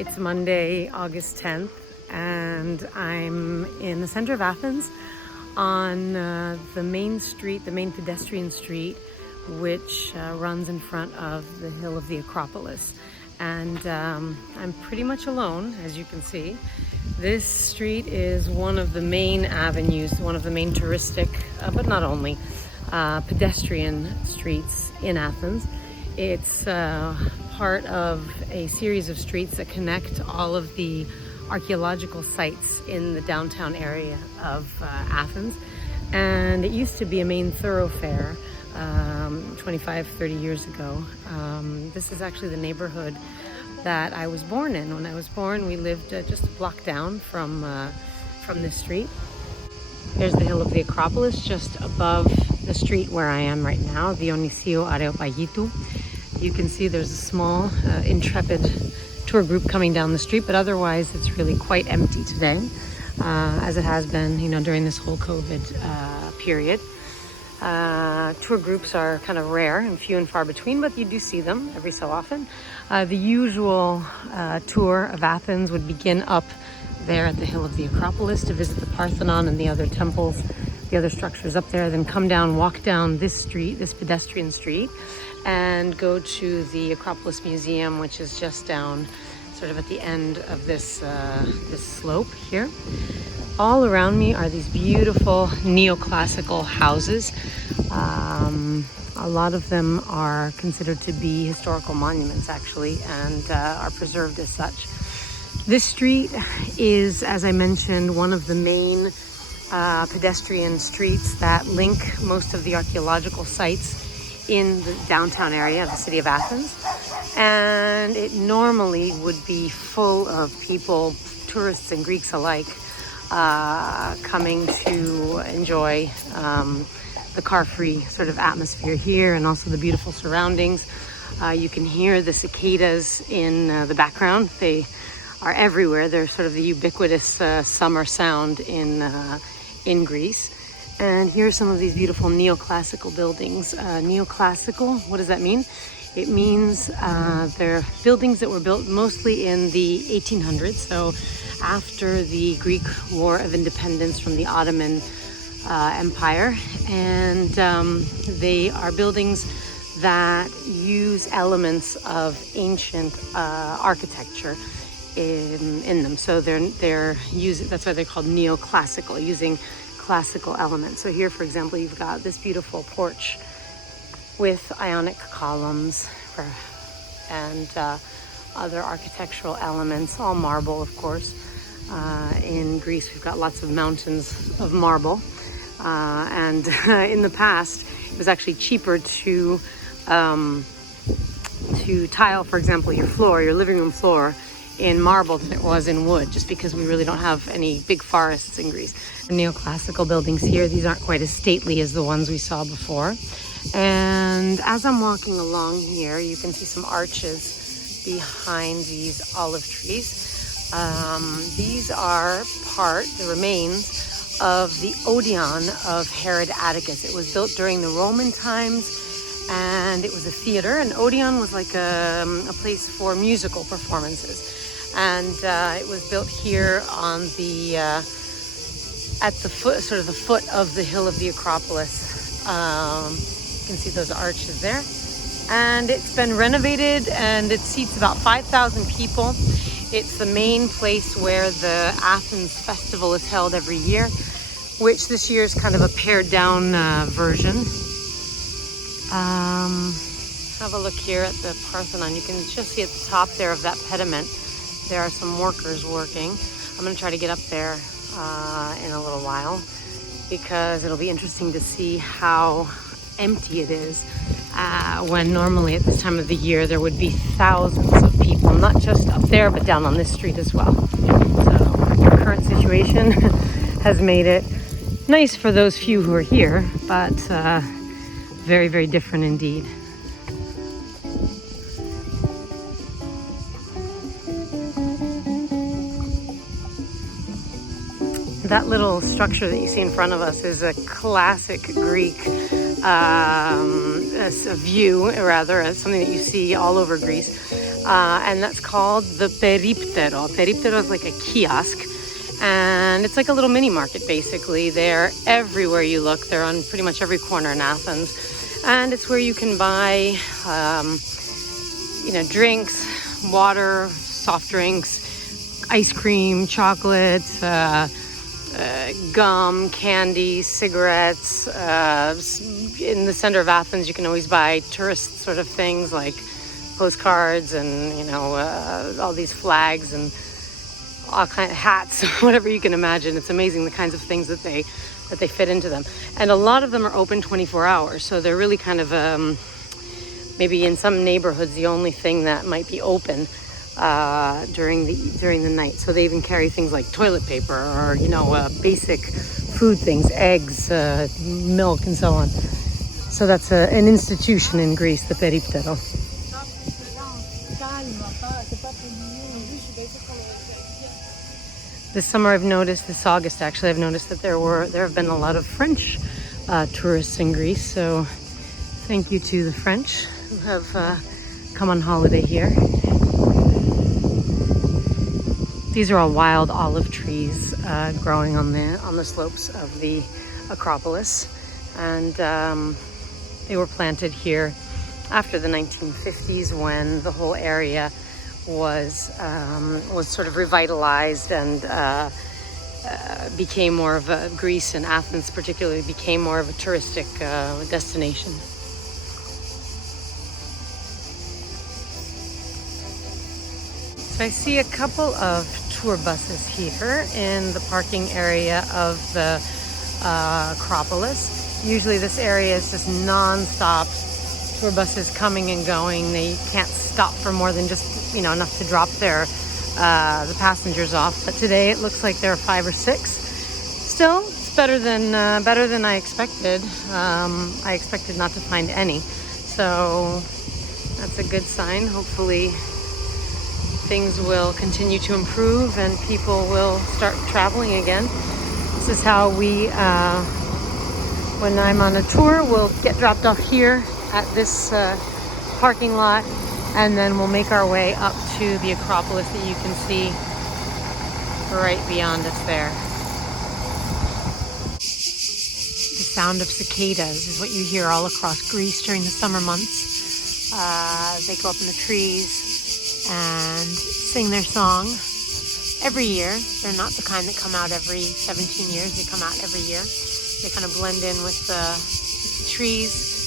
It's Monday, August 10th, and I'm in the center of Athens on the main street, the main pedestrian street, which runs in front of the hill of the Acropolis. And I'm pretty much alone, as you can see. This street is one of the main avenues, one of the main touristic, but not only, pedestrian streets in Athens. It's part of a series of streets that connect all of the archaeological sites in the downtown area of Athens. And it used to be a main thoroughfare 25, 30 years ago. This is actually the neighborhood that I was born in. When I was born, we lived just a block down from this street. Here's the hill of the Acropolis, just above the street where I am right now, Dionysiou Areopagitou. You can see there's a small, intrepid tour group coming down the street, but otherwise it's really quite empty today, as it has been, during this whole COVID period. Tour groups are kind of rare and few and far between, but you do see them every so often. The usual tour of Athens would begin up there at the hill of the Acropolis to visit the Parthenon and the other temples, the other structures up there, then come down, walk down this street, this pedestrian street, and go to the Acropolis Museum, which is just down sort of at the end of this slope here. All around me are these beautiful neoclassical houses. A lot of them are considered to be historical monuments, actually, and are preserved as such. This street is, as I mentioned, one of the main pedestrian streets that link most of the archaeological sites in the downtown area of the city of Athens. And it normally would be full of people, tourists and Greeks alike, coming to enjoy the car-free sort of atmosphere here, and also the beautiful surroundings. You can hear the cicadas in the background. They are everywhere. They're sort of the ubiquitous summer sound in Greece. And here are some of these beautiful neoclassical buildings. Neoclassical, what does that mean? It means they're buildings that were built mostly in the 1800s, so after the Greek War of Independence from the Ottoman Empire. And they are buildings that use elements of ancient architecture in them. So they're using, that's why they're called neoclassical, using classical elements. So here, for example, you've got this beautiful porch with Ionic columns and other architectural elements, all marble, of course. In Greece, we've got lots of mountains of marble. And in the past, it was actually cheaper to tile, for example, your living room floor in marble than it was in wood, just because we really don't have any big forests in Greece. The neoclassical buildings here, these aren't quite as stately as the ones we saw before. And as I'm walking along here, you can see some arches behind these olive trees. These are the remains of the Odeon of Herod Atticus. It was built during the Roman times, and it was a theater. And Odeon was like a place for musical performances. And it was built here on at the foot of the hill of the Acropolis. You can see those arches there. And it's been renovated, and it seats about 5,000 people. It's the main place where the Athens Festival is held every year, which this year is kind of a pared down version. Have a look here at the Parthenon. You can just see at the top there of that pediment, there are some workers working. I'm going to try to get up there in a little while, because it'll be interesting to see how empty it is when normally at this time of the year there would be thousands of people, not just up there but down on this street as well. So the current situation has made it nice for those few who are here, but very, very different indeed. That little structure that you see in front of us is a classic Greek a view, rather, something that you see all over Greece. and that's called the Periptero. Periptero is like a kiosk, and it's like a little mini market basically. They're everywhere you look. They're on pretty much every corner in Athens, and it's where you can buy, drinks, water, soft drinks, ice cream, chocolate, gum, candy, cigarettes. In the center of Athens, you can always buy tourist sort of things like postcards and all these flags and all kind of hats, whatever you can imagine. It's amazing the kinds of things that they fit into them, and a lot of them are open 24 hours. So they're really kind of maybe in some neighborhoods the only thing that might be open during the night. So they even carry things like toilet paper or basic food things, eggs, milk, and so on. So that's an institution in Greece, the Periptero. This summer this August actually, I've noticed that there have been a lot of French tourists in Greece. So thank you to the French who have come on holiday here. These are all wild olive trees growing on the slopes of the Acropolis, and they were planted here after the 1950s when the whole area was sort of revitalized and became more of a, Greece and Athens particularly became more of a touristic destination. So I see a couple of tour buses here in the parking area of the Acropolis. Usually this area is just non-stop tour buses coming and going. They can't stop for more than just enough to drop the passengers off. But today it looks like there are 5 or 6. Still, it's better than I expected. I expected not to find any, so that's a good sign. Hopefully things will continue to improve and people will start traveling again. This is how we, when I'm on a tour, we'll get dropped off here at this parking lot, and then we'll make our way up to the Acropolis that you can see right beyond us there. The sound of cicadas is what you hear all across Greece during the summer months. They go up in the trees and sing their song every year. They're not the kind that come out every 17 years. They come out every year. They kind of blend in with the trees.